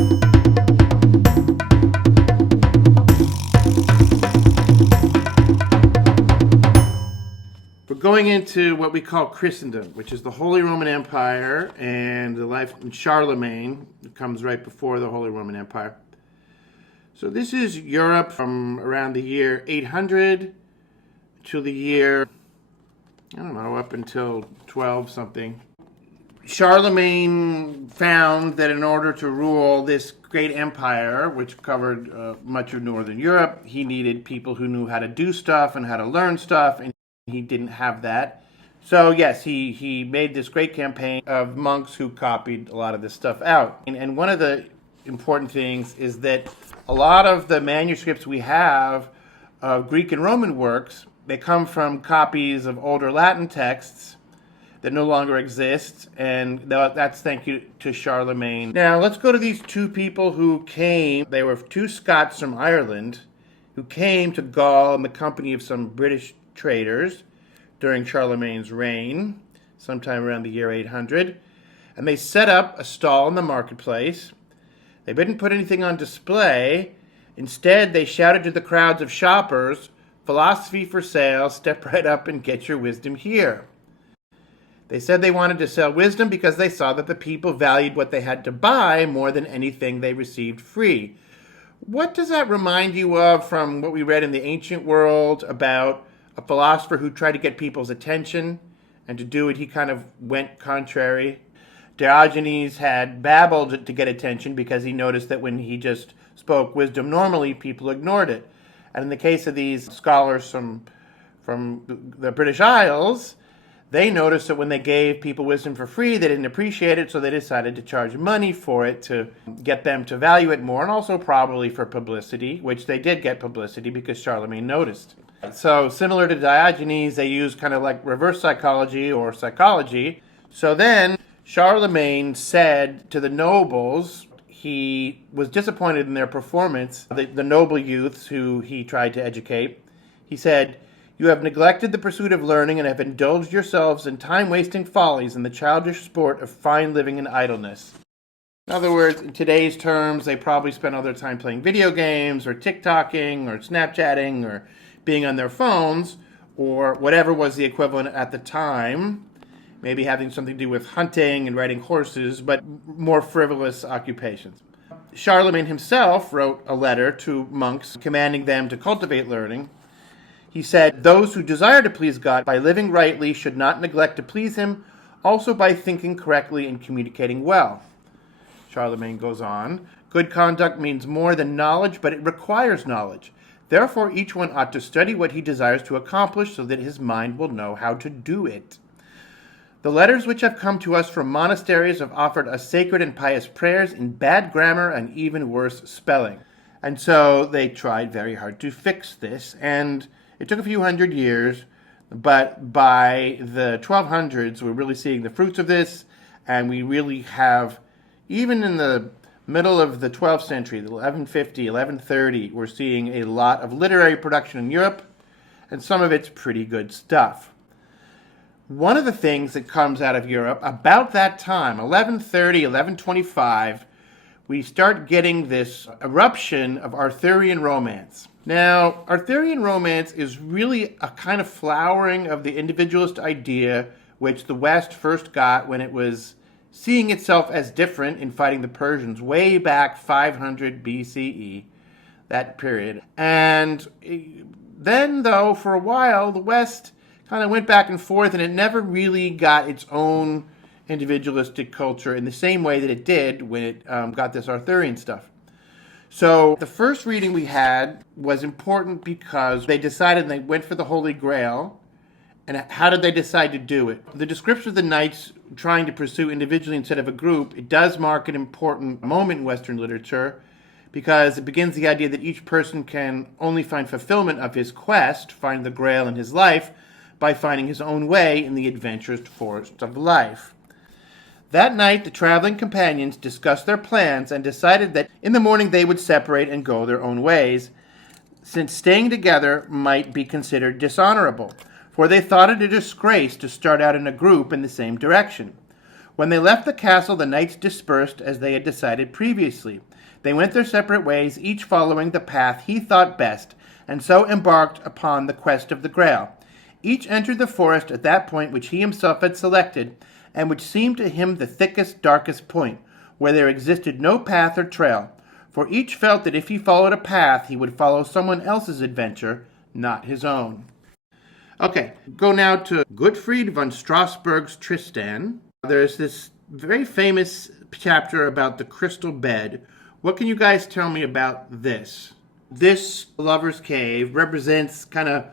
We're going into what we call Christendom, which is the Holy Roman Empire and the life of Charlemagne. It comes right before the Holy Roman Empire. So this is Europe from around the year 800 to the year, I don't know, up until 12 something. Charlemagne found that in order to rule this great empire, which covered much of Northern Europe, he needed people who knew how to do stuff and how to learn stuff, and he didn't have that. So yes, he made this great campaign of monks who copied a lot of this stuff out. And one of the important things is that a lot of the manuscripts we have of Greek and Roman works, they come from copies of older Latin texts that no longer exist, and that's thank you to Charlemagne. Now let's go to these two people who came. They were two Scots from Ireland who came to Gaul in the company of some British traders during Charlemagne's reign, sometime around the year 800, and they set up a stall in the marketplace. They didn't put anything on display. Instead, they shouted to the crowds of shoppers, "Philosophy for sale, step right up and get your wisdom here." They said they wanted to sell wisdom because they saw that the people valued what they had to buy more than anything they received free. What does that remind you of from what we read in the ancient world about a philosopher who tried to get people's attention, and to do it he kind of went contrary? Diogenes had babbled to get attention because he noticed that when he just spoke wisdom normally, people ignored it. And in the case of these scholars from the British Isles, they noticed that when they gave people wisdom for free, they didn't appreciate it, so they decided to charge money for it to get them to value it more, and also probably for publicity, which they did get publicity because Charlemagne noticed. So similar to Diogenes, they used kind of like reverse psychology or psychology. So then Charlemagne said to the nobles, he was disappointed in their performance, the noble youths who he tried to educate. He said, "You have neglected the pursuit of learning and have indulged yourselves in time-wasting follies and the childish sport of fine living and idleness." In other words, in today's terms, they probably spent all their time playing video games or TikToking or Snapchatting or being on their phones or whatever was the equivalent at the time. Maybe having something to do with hunting and riding horses, but more frivolous occupations. Charlemagne himself wrote a letter to monks commanding them to cultivate learning. He said, "Those who desire to please God by living rightly should not neglect to please him, also by thinking correctly and communicating well." Charlemagne goes on, "Good conduct means more than knowledge, but it requires knowledge. Therefore, each one ought to study what he desires to accomplish so that his mind will know how to do it. The letters which have come to us from monasteries have offered us sacred and pious prayers in bad grammar and even worse spelling." And so they tried very hard to fix this, and it took a few hundred years, but by the 1200s, we're really seeing the fruits of this, and we really have, even in the middle of the 12th century, the 1150, 1130, we're seeing a lot of literary production in Europe, and some of it's pretty good stuff. One of the things that comes out of Europe about that time, 1130, 1125, we start getting this eruption of Arthurian Romance. Now, Arthurian Romance is really a kind of flowering of the individualist idea which the West first got when it was seeing itself as different in fighting the Persians way back 500 BCE, that period. And then, though, for a while, the West kind of went back and forth, and it never really got its own individualistic culture in the same way that it did when it got this Arthurian stuff. So the first reading we had was important because they decided they went for the Holy Grail. And how did they decide to do it? The description of the knights trying to pursue individually instead of a group, it does mark an important moment in Western literature because it begins the idea that each person can only find fulfillment of his quest, find the Grail in his life, by finding his own way in the adventurous forest of life. That night, the traveling companions discussed their plans and decided that in the morning they would separate and go their own ways, since staying together might be considered dishonorable, for they thought it a disgrace to start out in a group in the same direction. When they left the castle, the knights dispersed as they had decided previously. They went their separate ways, each following the path he thought best, and so embarked upon the quest of the Grail. Each entered the forest at that point which he himself had selected, and which seemed to him the thickest, darkest point, where there existed no path or trail, for each felt that if he followed a path, he would follow someone else's adventure, not his own. Okay, go now to Gottfried von Strasberg's Tristan. There's this very famous chapter about the crystal bed. What can you guys tell me about this? This lover's cave represents kind of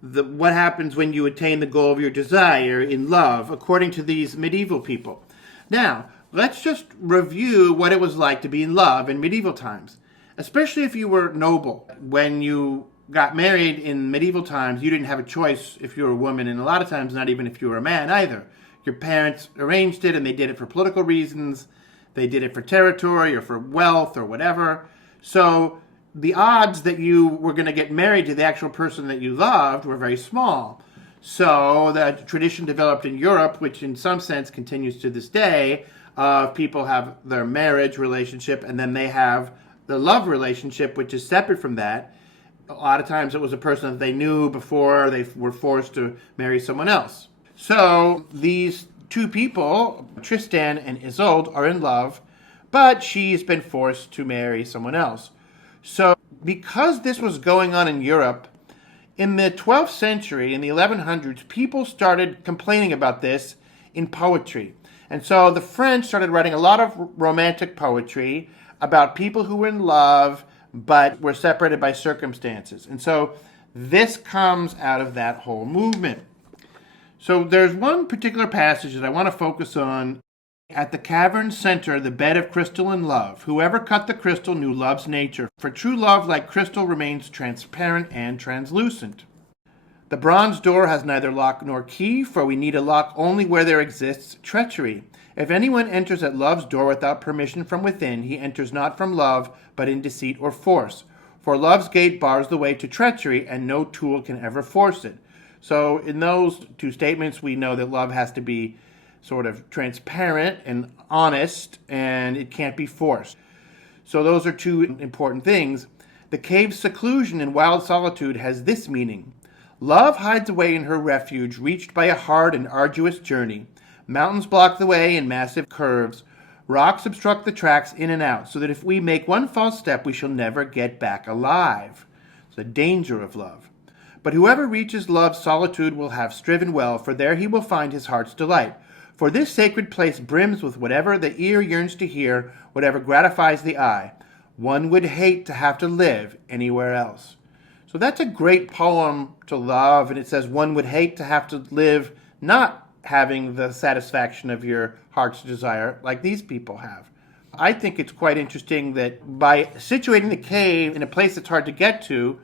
what happens when you attain the goal of your desire in love, according to these medieval people. Now, let's just review what it was like to be in love in medieval times, especially if you were noble. When you got married in medieval times, you didn't have a choice if you were a woman, and a lot of times not even if you were a man either. Your parents arranged it, and they did it for political reasons. They did it for territory or for wealth or whatever. So the odds that you were going to get married to the actual person that you loved were very small. So the tradition developed in Europe, which in some sense continues to this day, people have their marriage relationship and then they have the love relationship, which is separate from that. A lot of times it was a person that they knew before they were forced to marry someone else. So these two people, Tristan and Isolde, are in love, but she's been forced to marry someone else. So because this was going on in Europe, in the 12th century, in the 1100s, people started complaining about this in poetry. And so the French started writing a lot of romantic poetry about people who were in love but were separated by circumstances. And so this comes out of that whole movement. So there's one particular passage that I want to focus on. At the cavern's center, the bed of crystal and love. Whoever cut the crystal knew love's nature, for true love, like crystal, remains transparent and translucent. The bronze door has neither lock nor key, for we need a lock only where there exists treachery. If anyone enters at love's door without permission from within, he enters not from love, but in deceit or force. For love's gate bars the way to treachery, and no tool can ever force it. So in those two statements, we know that love has to be sort of transparent and honest, and it can't be forced. So those are two important things. The cave's seclusion and wild solitude has this meaning. Love hides away in her refuge, reached by a hard and arduous journey. Mountains block the way in massive curves. Rocks obstruct the tracks in and out, so that if we make one false step, we shall never get back alive. It's the danger of love. But whoever reaches love's solitude will have striven well, for there he will find his heart's delight. For this sacred place brims with whatever the ear yearns to hear, whatever gratifies the eye. One would hate to have to live anywhere else. So that's a great poem to love, and it says one would hate to have to live not having the satisfaction of your heart's desire like these people have. I think it's quite interesting that by situating the cave in a place that's hard to get to,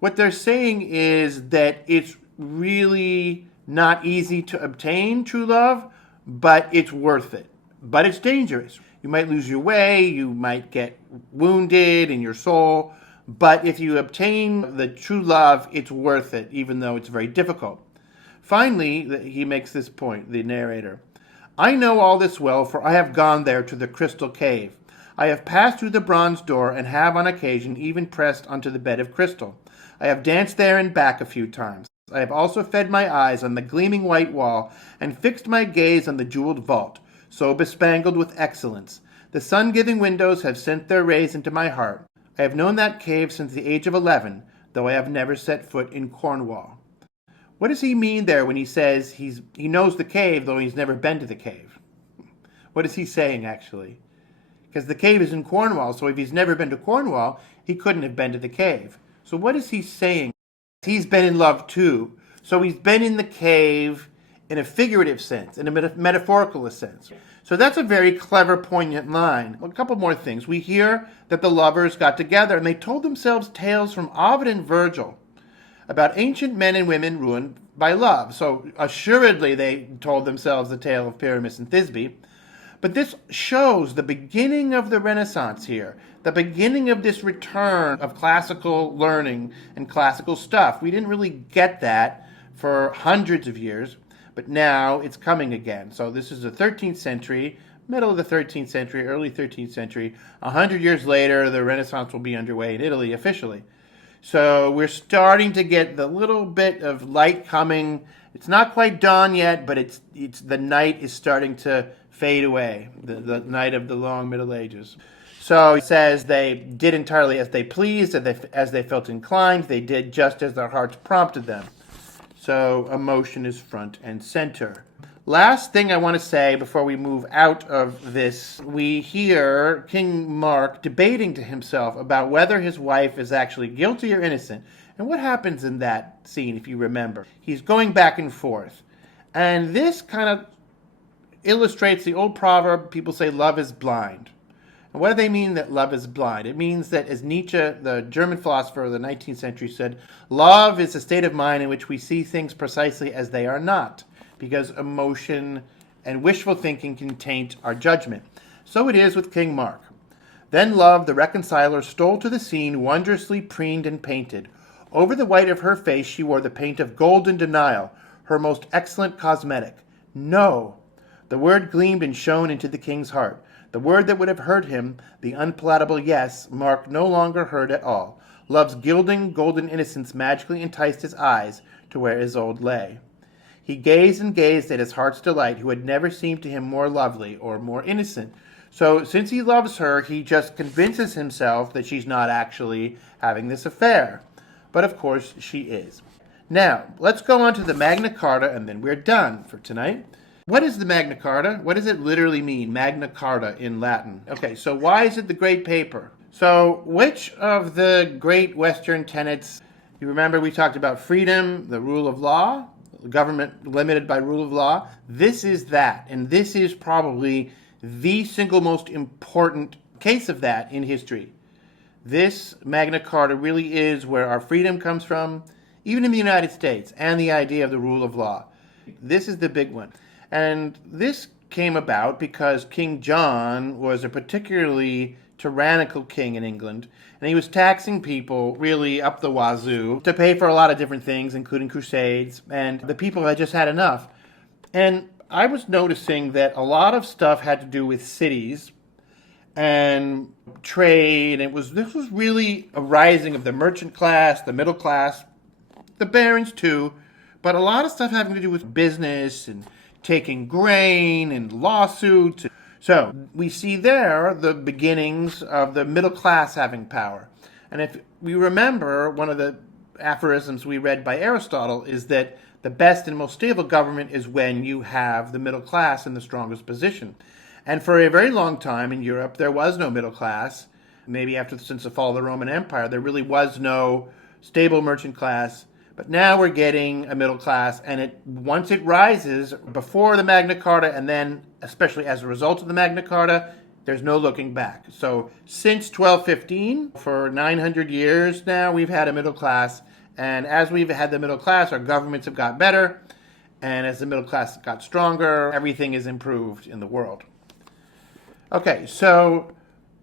what they're saying is that it's really not easy to obtain true love, but it's worth it. But it's dangerous. You might lose your way, you might get wounded in your soul, but if you obtain the true love, it's worth it, even though it's very difficult. Finally, he makes this point, the narrator. I know all this well, for I have gone there to the crystal cave. I have passed through the bronze door, and have on occasion even pressed onto the bed of crystal. I have danced there and back a few times. I have also fed my eyes on the gleaming white wall, and fixed my gaze on the jeweled vault, so bespangled with excellence. The sun-giving windows have sent their rays into my heart. I have known that cave since the age of 11, though I have never set foot in Cornwall. What does he mean there when he says he knows the cave, though he's never been to the cave? What is he saying, actually? Because the cave is in Cornwall, so if he's never been to Cornwall, he couldn't have been to the cave. So what is he saying? He's been in love too. So he's been in the cave in a figurative sense, in a metaphorical sense. So that's a very clever, poignant line. A couple more things. We hear that the lovers got together and they told themselves tales from Ovid and Virgil about ancient men and women ruined by love. So assuredly they told themselves the tale of Pyramus and Thisbe. But this shows the beginning of the Renaissance here, the beginning of this return of classical learning and classical stuff. We didn't really get that for hundreds of years. but now it's coming again. So this is the 13th century, middle of the 13th century, early 13th century. 100 years later, the Renaissance will be underway in Italy officially. So we're starting to get the little bit of light coming. It's not quite dawn yet, but it's the night is starting to fade away, the night of the long Middle Ages. So it says they did entirely as they pleased, as they felt inclined. They did just as their hearts prompted them. So emotion is front and center. Last thing I want to say before we move out of this, we hear King Mark debating to himself about whether his wife is actually guilty or innocent. And what happens in that scene, if you remember? He's going back and forth. And this kind of illustrates the old proverb, people say love is blind. And what do they mean that love is blind? It means that, as Nietzsche, the German philosopher of the 19th century, said, love is a state of mind in which we see things precisely as they are not, because emotion and wishful thinking can taint our judgment. So it is with King Mark. Then Love, the reconciler, stole to the scene, wondrously preened and painted. Over the white of her face she wore the paint of golden denial, her most excellent cosmetic. No! The word gleamed and shone into the king's heart. The word that would have hurt him, the unpalatable yes, Mark no longer heard at all. Love's gilding, golden innocence magically enticed his eyes to where Isolde lay. He gazed and gazed at his heart's delight, who had never seemed to him more lovely or more innocent. So since he loves her, he just convinces himself that she's not actually having this affair. But of course she is. Now, let's go on to the Magna Carta, and then we're done for tonight. What is the Magna Carta? What does it literally mean, Magna Carta in Latin? Okay, so why is it the great paper? So which of the great Western tenets, you remember we talked about freedom, the rule of law, government limited by rule of law? This is that, and this is probably the single most important case of that in history. This Magna Carta really is where our freedom comes from, even in the United States, and the idea of the rule of law. This is the big one. And this came about because King John was a particularly tyrannical king in England, and he was taxing people really up the wazoo to pay for a lot of different things, including crusades, and the people had just had enough. And I was noticing that a lot of stuff had to do with cities and trade. This was really a rising of the merchant class, the middle class, the barons too, but a lot of stuff having to do with business and taking grain and lawsuits. So we see there the beginnings of the middle class having power. And if we remember, one of the aphorisms we read by Aristotle is that the best and most stable government is when you have the middle class in the strongest position. And for a very long time in Europe, there was no middle class. Maybe since the fall of the Roman Empire, there really was no stable merchant class. But now we're getting a middle class, and once it rises before the Magna Carta, and then especially as a result of the Magna Carta, there's no looking back. So since 1215, for 900 years now, we've had a middle class. And as we've had the middle class, our governments have got better. And as the middle class got stronger, everything is improved in the world. Okay, so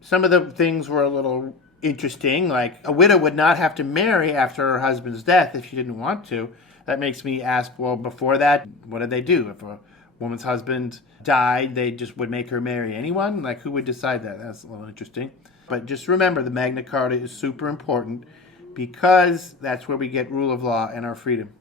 some of the things were a little interesting, like a widow would not have to marry after her husband's death if she didn't want to. That makes me ask, well, before that, what did they do? If a woman's husband died, they just would make her marry anyone? Like, who would decide that? That's a little interesting. But just remember, the Magna Carta is super important because that's where we get rule of law and our freedom.